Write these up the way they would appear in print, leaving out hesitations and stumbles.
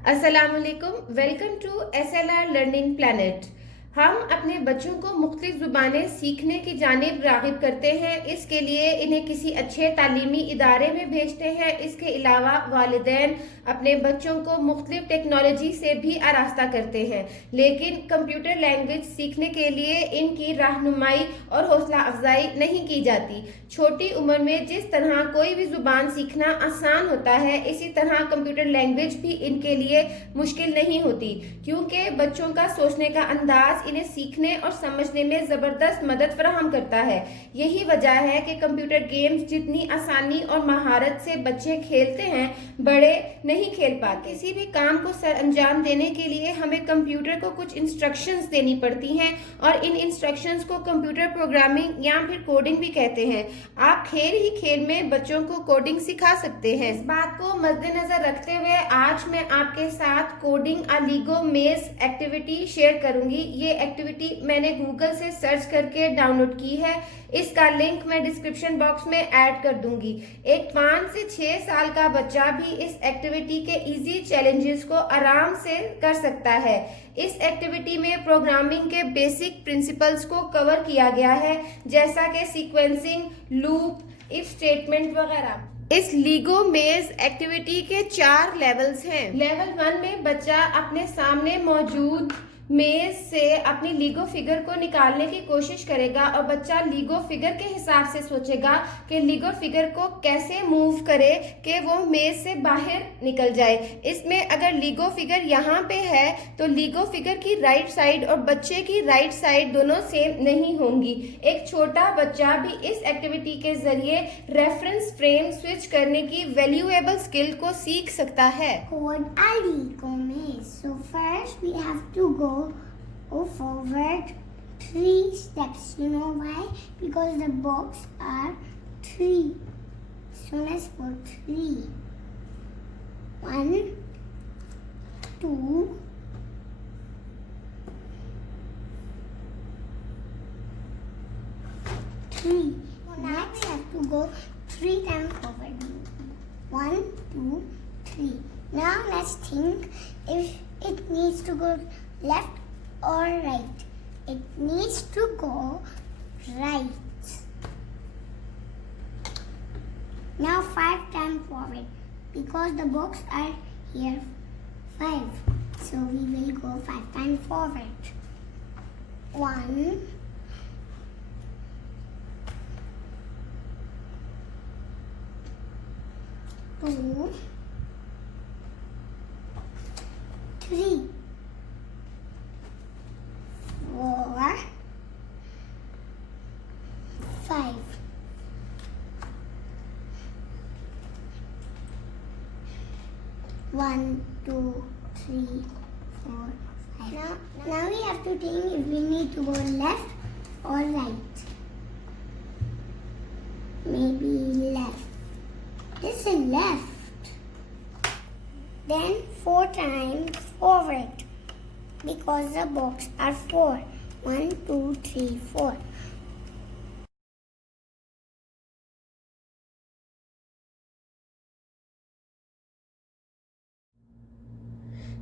अस्सलामुअलैकुम, welcome to SLR learning planet. हम अपने बच्चों को मुख्तलिफ ज़ुबानें सीखने की जानिब राग़िब करते हैं। इसके लिए इन्हें किसी अच्छे तालीमी इदारे में भेजते हैं। इसके अलावा वालिदैन अपने बच्चों को मुख्तलिफ टेक्नोलॉजी से भी आरास्ता करते हैं, लेकिन कंप्यूटर लैंग्वेज सीखने के लिए इनकी रहनुमाई और हौसला अफजाई नहीं की जाती। छोटी उम्र में जिस तरह कोई भी ज़ुबान सीखना आसान होता है, इसी तरह कंप्यूटर लैंग्वेज भी इनके लिए मुश्किल नहीं होती, क्योंकि बच्चों का सोचने का अंदाज इन्हें सीखने और समझने में ज़बरदस्त मदद फराहम करता है। यही वजह है कि कंप्यूटर गेम्स जितनी आसानी और महारत से बच्चे खेलते हैं, बड़े नहीं खेल पाते। किसी भी काम को सर अंजाम देने के लिए हमें कंप्यूटर को कुछ इंस्ट्रक्शंस देनी पड़ती हैं, और इन इंस्ट्रक्शंस को कंप्यूटर प्रोग्रामिंग या फिर कोडिंग भी कहते हैं। आप खेल ही खेल में बच्चों को कोडिंग सिखा सकते हैं। इस बात को मद्देनजर रखते हुए आज मैं आपके साथ कोडिंग अ लीगो मेज एक्टिविटी शेयर करूंगी। ये एक्टिविटी मैंने गूगल से सर्च करके डाउनलोड की है। इसका लिंक मैं डिस्क्रिप्शन बॉक्स में ऐड कर दूंगी। एक 5 से 6 साल का बच्चा भी इस एक्टिविटी के इजी चैलेंजेस को आराम से कर सकता है। इस एक्टिविटी में प्रोग्रामिंग के बेसिक प्रिंसिपल्स को कवर किया गया है, जैसा कि सीक्वेंसिंग, लूप, इफ स्टेटमेंट वगैरह। इस लीगो मेज एक्टिविटी के 4 लेवल्स हैं। लेवल 1 में बच्चा अपने सामने मौजूद मेज से अपनी लीगो फिगर को निकालने की कोशिश करेगा, और बच्चा लीगो फिगर के हिसाब से सोचेगा कि लीगो फिगर को कैसे मूव करे कि वो मेज से बाहर निकल जाए। इसमें अगर लीगो फिगर यहाँ पे है तो लीगो फिगर की राइट साइड और बच्चे की राइट साइड दोनों सेम नहीं होंगी। एक छोटा बच्चा भी इस एक्टिविटी के जरिए रेफरेंस फ्रेम स्विच करने की वैल्यूएबल स्किल को सीख सकता है। So first we have to go forward 3 steps. You know why? Because the box are 3. So let's go 3. 1, 2, 3. Next we have to go 3 times forward. 1, 2, 3. Now let's think if it needs to go left or right. It needs to go right. Now 5 times forward, because the box are here 5. So we will go 5 times forward. 1, 2, 3, 4, 5. One, 2, 3, 4, 5. Now we have to think if we need to go left or right. Maybe left. This is left. Then 4 times forward, because the box are 4. 1, 2, 3, 4.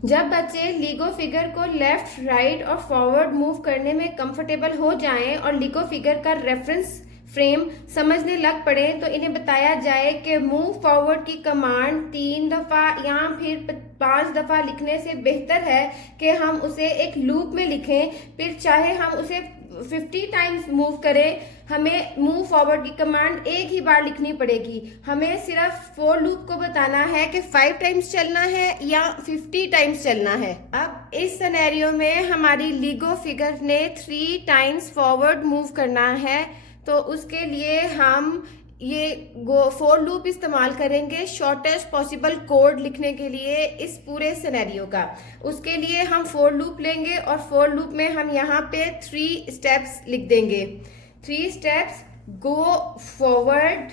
जब बच्चे LIGO figure को left, right और forward move करने में comfortable हो जाएं और LIGO figure का रेफरेंस फ्रेम समझने लग पड़े, तो इन्हें बताया जाए कि मूव फॉरवर्ड की कमांड 3 दफ़ा या फिर 5 दफ़ा लिखने से बेहतर है कि हम उसे एक लूप में लिखें। फिर चाहे हम उसे 50 टाइम्स मूव करें, हमें मूव फॉरवर्ड की कमांड एक ही बार लिखनी पड़ेगी। हमें सिर्फ फॉर लूप को बताना है कि 5 टाइम्स चलना है या 50 टाइम्स चलना है। अब इस सिनेरियो में हमारी लीगो फिगर ने 3 टाइम्स फॉरवर्ड मूव करना है, तो उसके लिए हम ये फॉर लूप इस्तेमाल करेंगे शॉर्टेस्ट पॉसिबल कोड लिखने के लिए इस पूरे सिनेरियो का। उसके लिए हम फॉर लूप लेंगे और फॉर लूप में हम यहाँ पे 3 स्टेप्स लिख देंगे। 3 स्टेप्स, गो फॉरवर्ड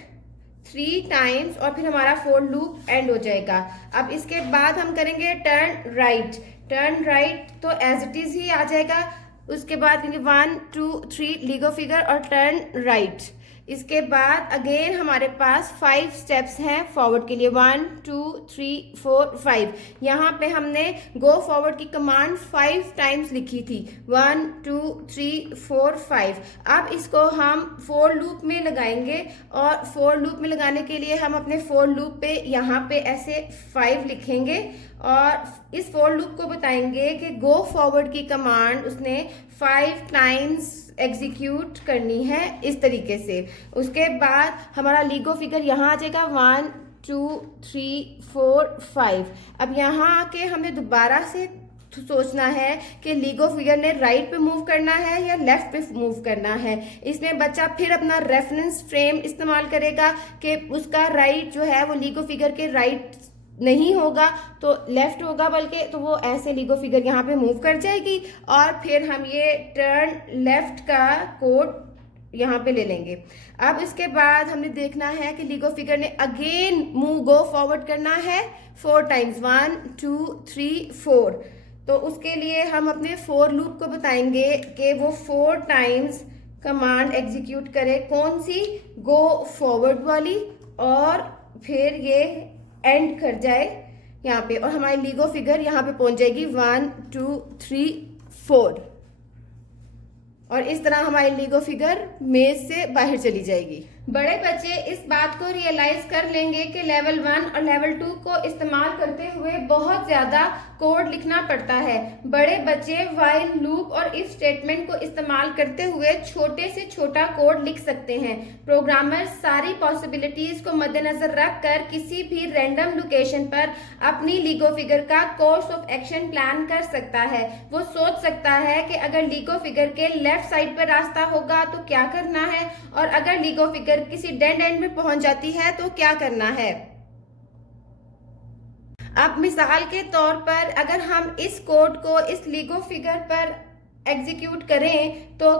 3 टाइम्स और फिर हमारा फॉर लूप एंड हो जाएगा। अब इसके बाद हम करेंगे टर्न राइट। टर्न राइट तो एज इट इज ही आ जाएगा। उसके बाद 1, 2, 3 लीगो फिगर और टर्न राइट। इसके बाद अगेन हमारे पास 5 स्टेप्स हैं फॉरवर्ड के लिए, 1 2 3 4 5। यहाँ पे हमने गो फॉरवर्ड की कमांड 5 टाइम्स लिखी थी, 1 2 3 4 5। अब इसको हम फोर लूप में लगाएंगे और फोर लूप में लगाने के लिए हम अपने फोर लूप पे यहाँ पे ऐसे 5 लिखेंगे और इस फोर लूप को बताएंगे कि गो फॉरवर्ड की कमांड उसने 5 टाइम्स एग्जीक्यूट करनी है इस तरीके से। उसके बाद हमारा लीगो फिगर यहाँ आ जाएगा 1 2 3 4 5। अब यहाँ आके हमें दोबारा से सोचना है कि लीगो फिगर ने राइट पे मूव करना है या लेफ्ट पे मूव करना है। इसमें बच्चा फिर अपना रेफरेंस फ्रेम इस्तेमाल करेगा कि उसका राइट जो है वो लीगो फिगर के राइट नहीं होगा तो लेफ्ट होगा, बल्कि तो वो ऐसे लीगो फिगर यहाँ पे मूव कर जाएगी और फिर हम ये टर्न लेफ्ट का कोड यहाँ पे ले लेंगे। अब इसके बाद हमने देखना है कि लीगो फिगर ने अगेन मूव गो फॉरवर्ड करना है 4 टाइम्स, 1 2 3 4। तो उसके लिए हम अपने फोर लूप को बताएंगे कि वो 4 टाइम्स कमांड एग्जीक्यूट करे, कौन सी, गो फॉरवर्ड वाली, और फिर ये एंड कर जाए यहाँ पे और हमारी लीगो फिगर यहाँ पे पहुंच जाएगी 1 2 3 4। और इस तरह हमारी लीगो फिगर मेज से बाहर चली जाएगी। बड़े बच्चे इस बात को रियलाइज कर लेंगे कि लेवल 1 और लेवल 2 को इस्तेमाल करते हुए बहुत ज्यादा कोड लिखना पड़ता है। बड़े बच्चे व्हाइल लूप और इफ स्टेटमेंट को इस्तेमाल करते हुए छोटे से छोटा कोड लिख सकते हैं। प्रोग्रामर सारी पॉसिबिलिटीज को मद्देनजर रखकर किसी भी रैंडम लोकेशन पर अपनी लीगो फिगर का कोर्स ऑफ एक्शन प्लान कर सकता है। वो सोच सकता है कि अगर लीगो फिगर के लेफ्ट साइड पर रास्ता होगा तो क्या करना है, और अगर लीगो फिगर किसी डेड एंड में पहुंच जाती है तो क्या करना है। अब मिसाल के तौर पर अगर हम इस कोड को इस लीगो फिगर पर एग्जीक्यूट करें तो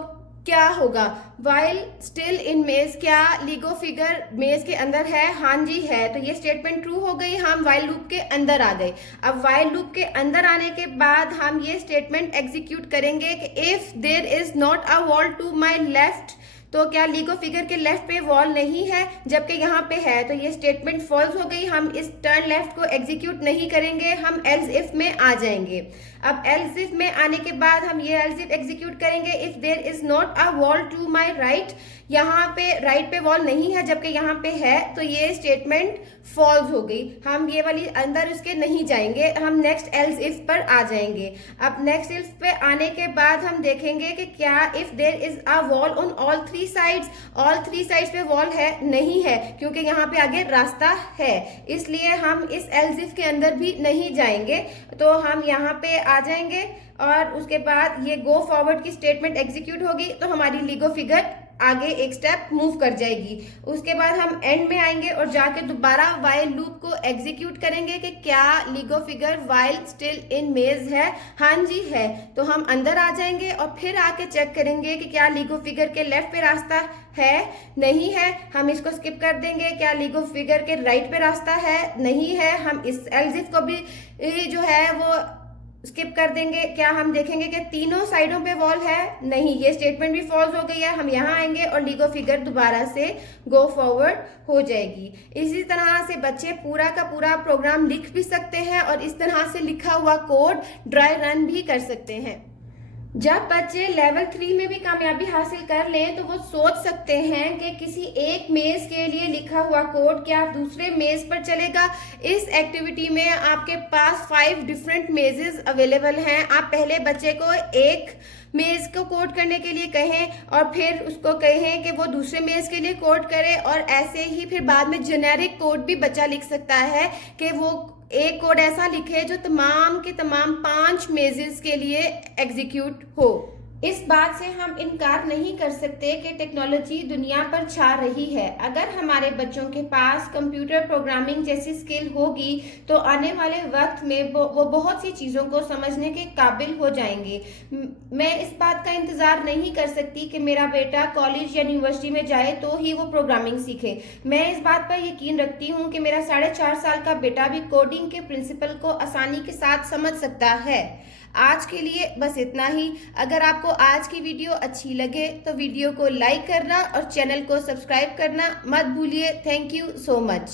क्या होगा, वाइल स्टिल इन मेज, क्या लीगो फिगर मेज के अंदर है? हाँ जी है। तो ये स्टेटमेंट ट्रू हो गई, हम वाइल लूप के अंदर आ गए। अब वाइल लूप के अंदर आने के बाद हम ये स्टेटमेंट एग्जीक्यूट करेंगे कि if there is not a wall to my left, तो क्या लीगो फिगर के लेफ्ट पे वॉल नहीं है, जबकि यहाँ पे है, तो ये स्टेटमेंट फॉल्स हो गई। हम इस टर्न लेफ्ट को एग्जीक्यूट नहीं करेंगे, हम एल्स इफ में आ जाएंगे। अब एल्स इफ में आने के बाद हम ये एल्स इफ एग्जीक्यूट करेंगे, if there is not a wall to my right, यहाँ पे राइट पे वॉल नहीं है जबकि यहाँ पे है, तो ये स्टेटमेंट फॉल्स हो गई। हम ये वाली अंदर उसके नहीं जाएंगे, हम नेक्स्ट एल्स इफ पर आ जाएंगे। अब नेक्स्ट इफ पे आने के बाद हम देखेंगे कि क्या if there is a wall on all 3 sides, all 3 sides पे वॉल है? नहीं है, क्योंकि यहाँ पे आगे रास्ता है, इसलिए हम इस एल्स इफ के अंदर भी नहीं जाएंगे। तो हम यहाँ पे आ जाएंगे और उसके बाद ये गो फॉरवर्ड की स्टेटमेंट एग्जीक्यूट होगी तो हमारी लीगो फिगर आगे एक स्टेप मूव कर जाएगी। उसके बाद हम एंड में आएंगे और जाके दोबारा वाइल लूप को एग्जीक्यूट करेंगे कि क्या Lego figure while still in मेज है? हाँ जी है। तो हम अंदर आ जाएंगे और फिर आके चेक करेंगे कि क्या लीगो फिगर के लेफ्ट पे रास्ता है? नहीं है, हम इसको स्किप कर देंगे। क्या लीगो फिगर के राइट पे रास्ता है? नहीं है, हम इस एल्स इफ को भी जो है वो स्किप कर देंगे। क्या हम देखेंगे कि तीनों साइडों पे वॉल है? नहीं, ये स्टेटमेंट भी फॉल्स हो गई है। हम यहाँ आएंगे और लीगो फिगर दोबारा से गो फॉरवर्ड हो जाएगी। इसी तरह से बच्चे पूरा का पूरा प्रोग्राम लिख भी सकते हैं और इस तरह से लिखा हुआ कोड ड्राई रन भी कर सकते हैं। जब बच्चे लेवल 3 में भी कामयाबी हासिल कर लें तो वो सोच सकते हैं कि किसी एक मेज के लिए लिखा हुआ कोड क्या दूसरे मेज पर चलेगा। इस एक्टिविटी में आपके पास 5 डिफरेंट मेजेस अवेलेबल हैं। आप पहले बच्चे को एक मेज को कोड करने के लिए कहें और फिर उसको कहें कि वो दूसरे मेज के लिए कोड करे, और ऐसे ही फिर बाद में जेनेरिक कोड भी बच्चा लिख सकता है कि वो एक कोड ऐसा लिखे जो तमाम के तमाम 5 मेजेस के लिए एग्जीक्यूट हो। इस बात से हम इनकार नहीं कर सकते कि टेक्नोलॉजी दुनिया पर छा रही है। अगर हमारे बच्चों के पास कंप्यूटर प्रोग्रामिंग जैसी स्किल होगी तो आने वाले वक्त में वो बहुत सी चीज़ों को समझने के काबिल हो जाएंगे। मैं इस बात का इंतज़ार नहीं कर सकती कि मेरा बेटा कॉलेज या यूनिवर्सिटी में जाए तो ही वो प्रोग्रामिंग सीखे। मैं इस बात पर यकीन रखती हूँ कि मेरा 4.5 साल का बेटा भी कोडिंग के प्रिंसिपल को आसानी के साथ समझ सकता है। आज के लिए बस इतना ही। अगर आपको आज की वीडियो अच्छी लगे तो वीडियो को लाइक करना और चैनल को सब्सक्राइब करना मत भूलिए। Thank you so much.